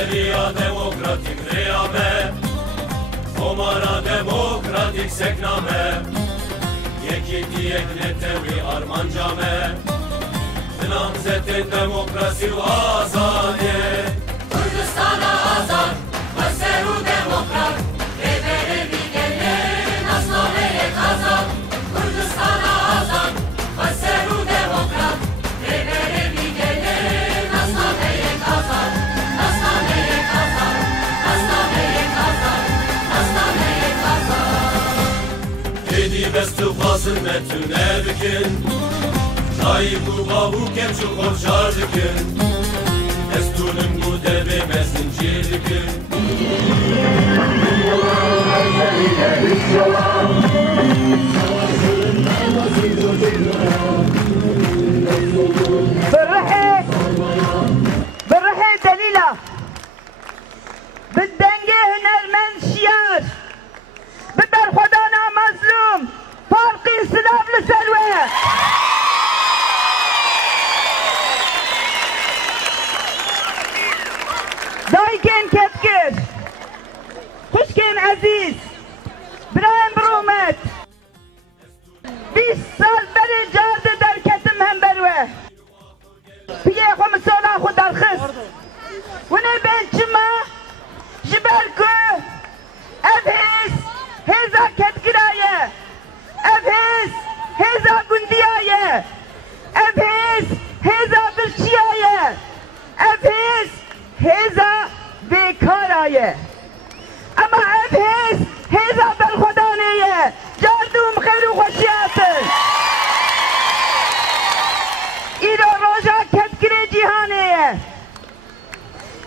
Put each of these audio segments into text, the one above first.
Seria demokratik reyame Omara demokratik sekname Yeki diyek netevi armancame Namzetin demokrasi ve azade Kürdistan'a azad Maseru demokrat Revere bilgelerin asnaveye kazan Kürdistan'a azad Maseru demokrat Revere bilgelerin asnaveye kazan Asnaveye kazan Asnaveye kazan Asnaveye kazan Edi bestu fasıl metüne bikin Çayı bu bahu kemçu komşar dikin Estunun bu debi mezincir dikin بالرحي دليلة بالدنجي هنرمن شيار ببر خدانا مظلوم فارقي سلاف لسلوى دايكين كتكر خوشكين عزيز برايم برومت 20 سال بري جارد در كتم هم بروه بيه خمسونا خود درخص وني بين چما جبالكو افهيس هيزا كتكرايه افهيس هيزا قنديايه افهيس هيزا بلشيايه افهيس هيزا بكارايه اما افهيس هيزا بالخدانيه جاردوم خير وخشياتن ایرو روژا کتگر جهانه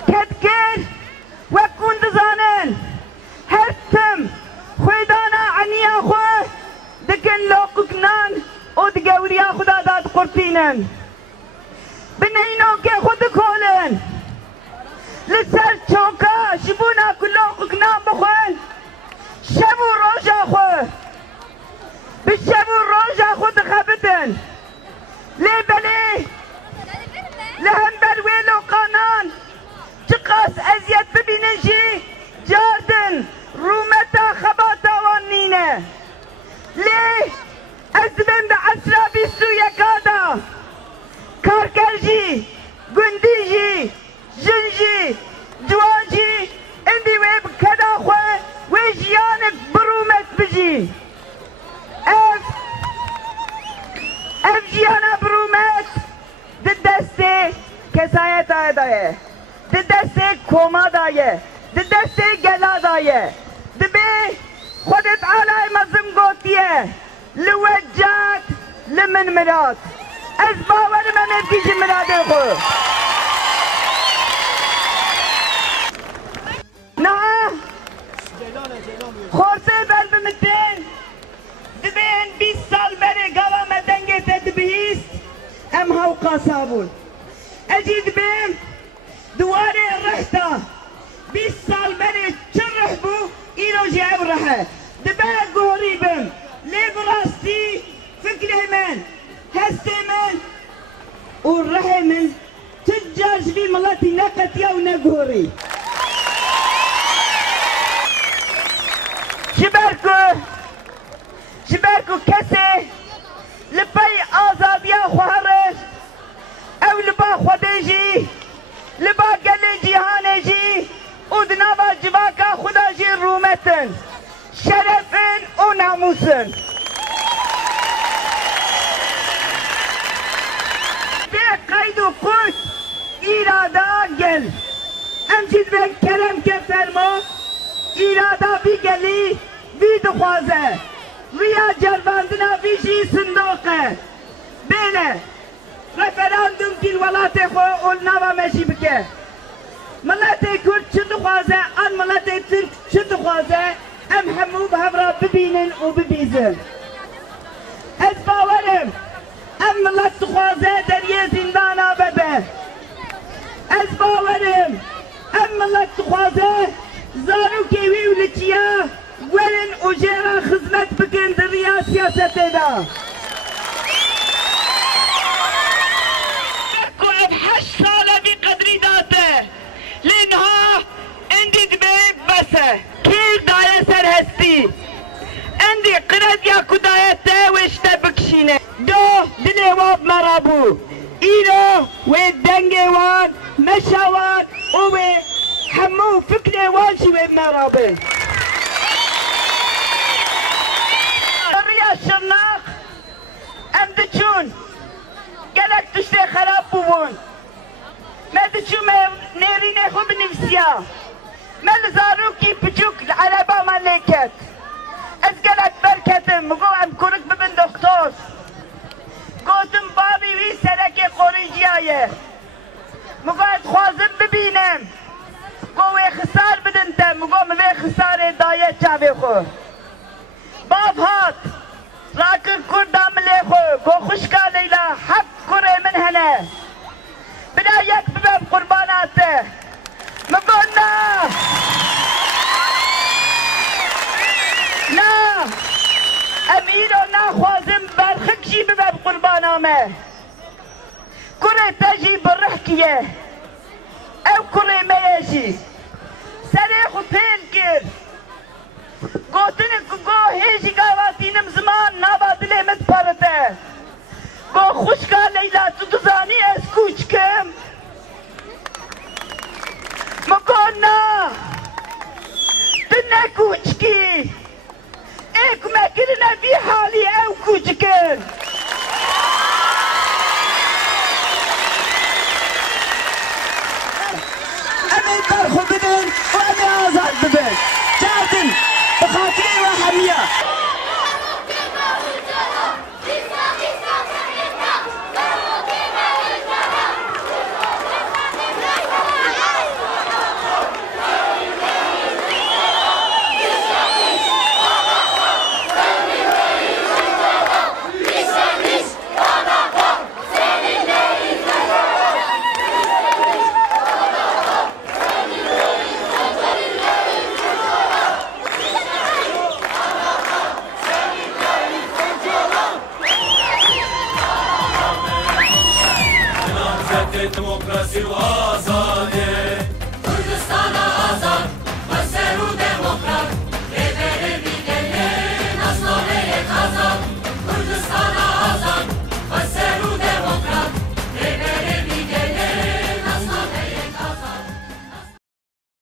کتگر و کندزانن هر تم خویدانا عنیا خو دکن لوککنان و دگوریا خدا داد قرطینن بنینو که خود کولن لسر چوکا شبونا کلوککنان بخون شبو روژا خو بشبو روژا خود خبتن ليه بليه لهم بالويلو قانان جقاس ازيد ببينجي جاردن رومتا خباتا وانينه ليه ازبن بعسرا بيسو يكادا كاركرجي قنديجي جنجي جواجي اندي ويب كدا خواه ويجيانك برومت بجي افجیانا برومت دسته کسایت دایه دسته کوما دایه دسته گلا دایه دبی خودت علای مزم گوتیه لوجات لمن مراد از باور من افگیج مراده خو نه خورسه بل بمتین دبین 20 سال بره گوا مدنگه تدبیست ام هوقا صابون اجید بیم دواره رحتا 20 سال بره چرح بو ایرو جعب رحه دبه گوری بم لی براستی فکره من هسته من و رحه من تجار جبی ملاتی نقتیا و نگوری شبركو كسي لبي آزاديا خوهرش او لبا خودجي لبا قلي جهانجي ودنابا جباكا خداجي رومتن شرفن وناموسن دي قيد قوت إرادا قل امجد بن كرم كفرمو إرادا بقلي بيدخوازه ویا جرباندنا بیشی صندوقه بینه رفراندوم دیل ولات خو اولناوا مشی بکه ملت کرد چه دخوازه ان ملت ترک چه دخوازه ام همو به همرا ببینن و ببیزن از باورم ام ملت دخوازه در یه زندانا ببه از باورم ام ملت دخوازه زارو کیوی و لچیا ولن اجرا خدمت بکن در ریا سیاست دا کو اب 8 ساله بی قدری داته لنها یا کدایت وشته بکشینه دو دل واب مرابو ایرو و دنگ وان مشوان و همو فکر وان شوی مرابه ریا شرناق ام دچون گلک تشته خراب بوون مدچو نيريني خو بنفسيا مال زاروكي بجوك العربة مالكت ازقلت بركتم مقو ام كورك ببن دكتوس قوتم بابي وي سركي قوريجيايه مقو اتخوازم ببينم قوي خسار بدنتم مقو موي خسار دايه چاوي خو باب هات راكر كردام لي خو قو خشكا ليلا حق كوري من هنا بلا یک ببب قرباناته مقولنا نا امیر و نا خوازم برخکشی ببب قربانامه کره تجی برحکیه او کره میشی سری خو پیل کرد گوتنی گو هیچی گاواتینم زمان نابا دلیمت پرده گو خوشگاه لیلا تو دزانی از کوچکم مکانا دنه کوچکی ایک مکرنا بی حالی او کوچکن امی برخو بدن و امی آزاد ببن جاردن بخاطری و حمیه demokrasi و azad